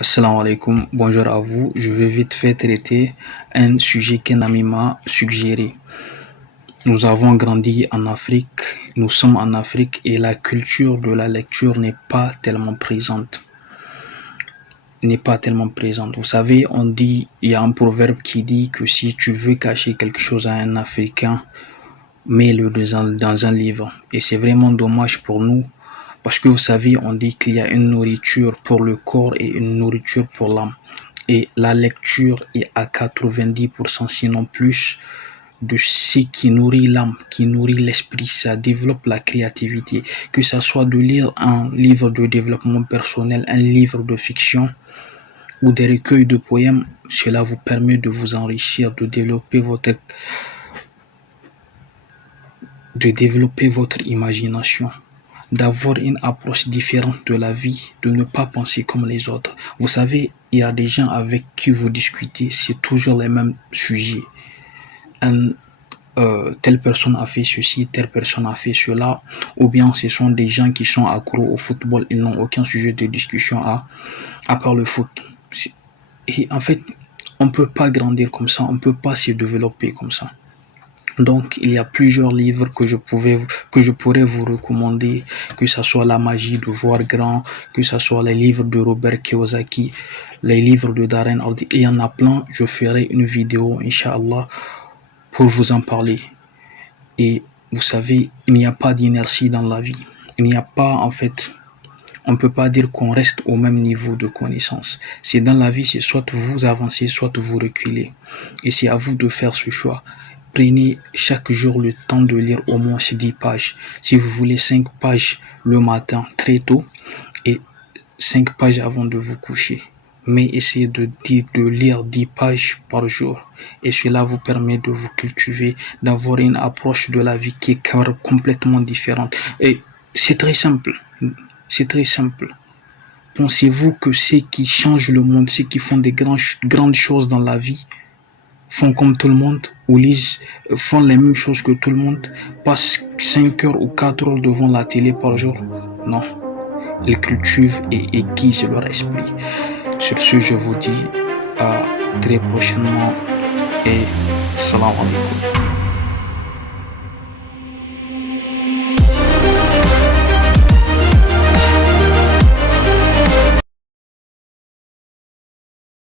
Assalamu alaikum, bonjour à vous. Je vais vite fait traiter un sujet qu'un ami m'a suggéré. Nous avons grandi en Afrique, nous sommes en Afrique et la culture de la lecture n'est pas tellement présente. Vous savez, il y a un proverbe qui dit que si tu veux cacher quelque chose à un Africain, mets-le dans un livre. Et c'est vraiment dommage pour nous. Parce que vous savez, on dit qu'il y a une nourriture pour le corps et une nourriture pour l'âme. Et la lecture est à 90%, sinon plus, de ce qui nourrit l'âme, qui nourrit l'esprit. Ça développe la créativité. Que ce soit de lire un livre de développement personnel, un livre de fiction ou des recueils de poèmes, cela vous permet de vous enrichir, de développer votre imagination, d'avoir une approche différente de la vie, de ne pas penser comme les autres. Vous savez, il y a des gens avec qui vous discutez, c'est toujours les mêmes sujets. Telle personne a fait ceci, telle personne a fait cela, ou bien ce sont des gens qui sont accros au football, ils n'ont aucun sujet de discussion à part le foot. Et en fait, on ne peut pas grandir comme ça, on ne peut pas se développer comme ça. Donc, il y a plusieurs livres que je pourrais vous recommander, que ce soit La magie de voir grand, que ce soit les livres de Robert Kiyosaki, les livres de Darren Hardy. Il y en a plein. Je ferai une vidéo, Inch'Allah, pour vous en parler. Et vous savez, il n'y a pas d'inertie dans la vie. Il n'y a pas, en fait, on ne peut pas dire qu'on reste au même niveau de connaissance. C'est dans la vie, c'est soit vous avancez, soit vous reculez. Et c'est à vous de faire ce choix. Prenez chaque jour le temps de lire au moins 10 pages. Si vous voulez 5 pages le matin très tôt et 5 pages avant de vous coucher. Mais essayez de lire 10 pages par jour. Et cela vous permet de vous cultiver, d'avoir une approche de la vie qui est complètement différente. Et c'est très simple. C'est très simple. Pensez-vous que ceux qui changent le monde, ceux qui font des grandes choses dans la vie, font comme tout le monde ou font les mêmes choses que tout le monde, passent 5 heures ou 4 heures devant la télé par jour? Non. Ils cultivent et aiguisent leur esprit. Sur ce, je vous dis à très prochainement et salam alaikum.